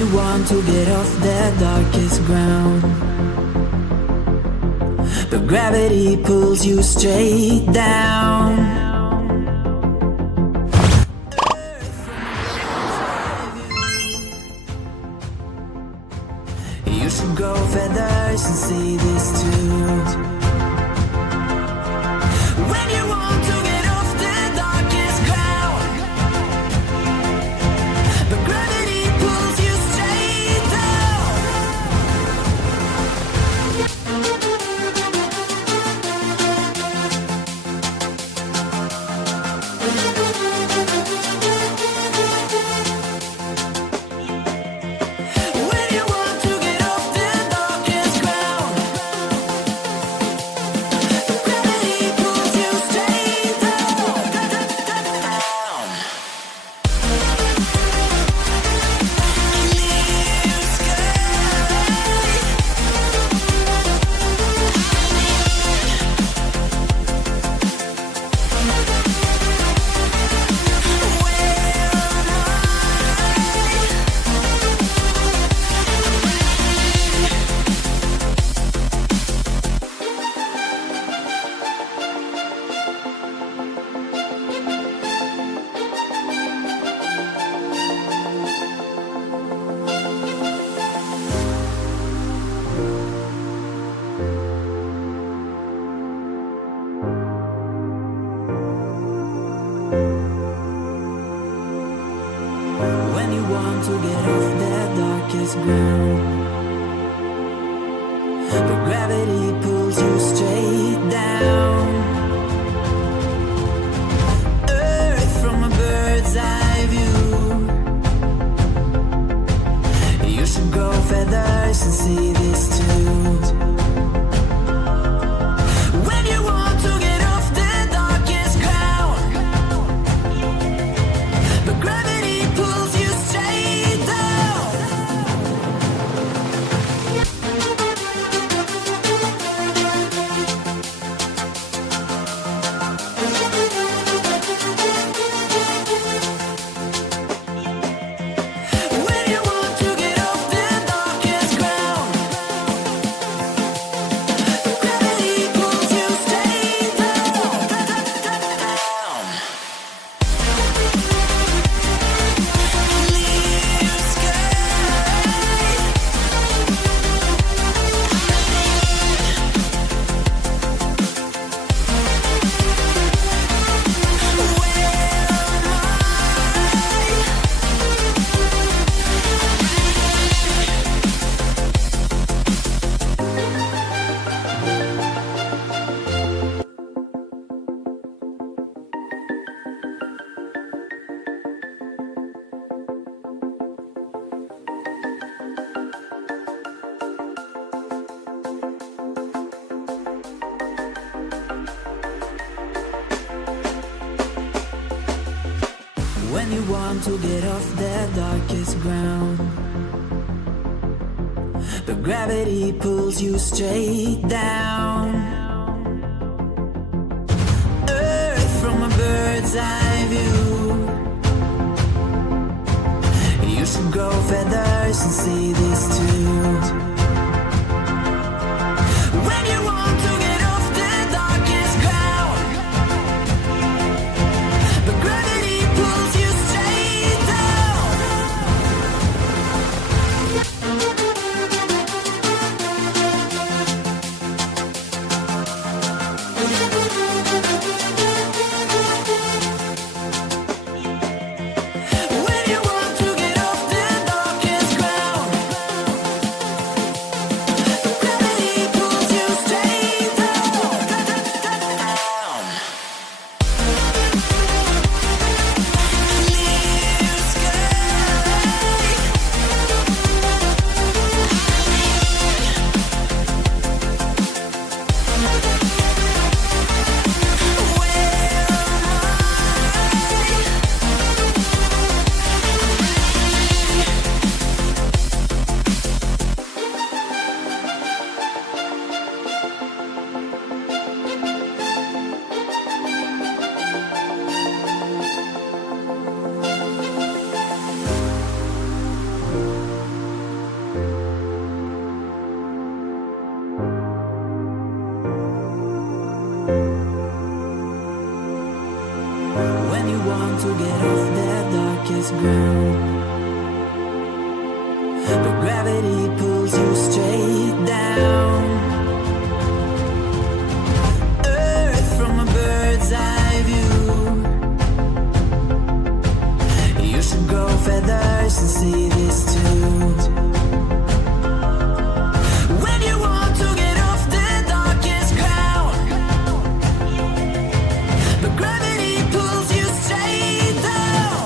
you want to get off the darkest ground, but gravity pulls you straight down. You should grow feathers and see this too. When you want to get off the darkest ground, but gravity pulls you straight down. When you want to get off the darkest ground, but gravity pulls you straight down. Clear When you want to get off the darkest ground, but gravity pulls you straight down. Earth from a bird's eye view. You should grow feathers and see this too. When you want to get off the darkest ground, but gravity pulls you straight down. When you want to get off the darkest ground, but gravity pulls you straight down. Clear sky. When you want to get off the darkest ground, but gravity pulls you straight down. Earth from a bird's eye view. You should grow feathers and see this too. When you want to get off the darkest ground, but gravity pulls you straight down. When you want to get off the darkest ground, get off their darkest ground, but gravity pulls you straight down. Earth from a bird's eye view. You should grow feathers and see this too. When you want to get off the darkest ground, but gravity pulls you straight down.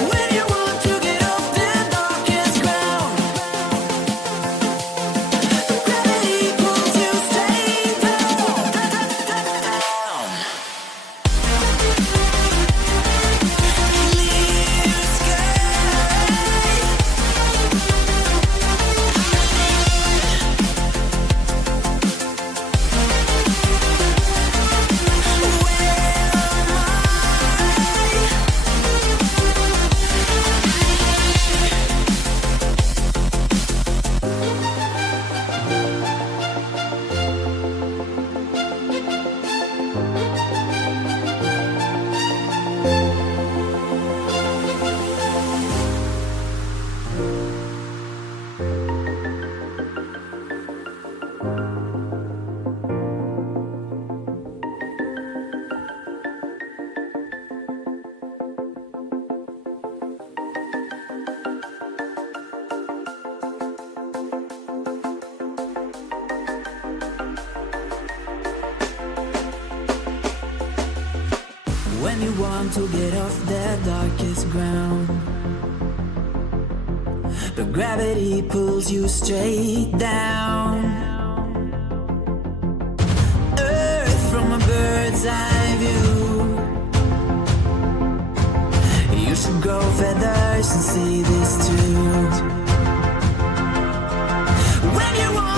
When you want to get off the darkest ground, but gravity pulls you straight down. Clear sky. When you want to get off the darkest ground, but gravity pulls you straight down. Earth from a bird's eye view. You should grow feathers and see this too. When you want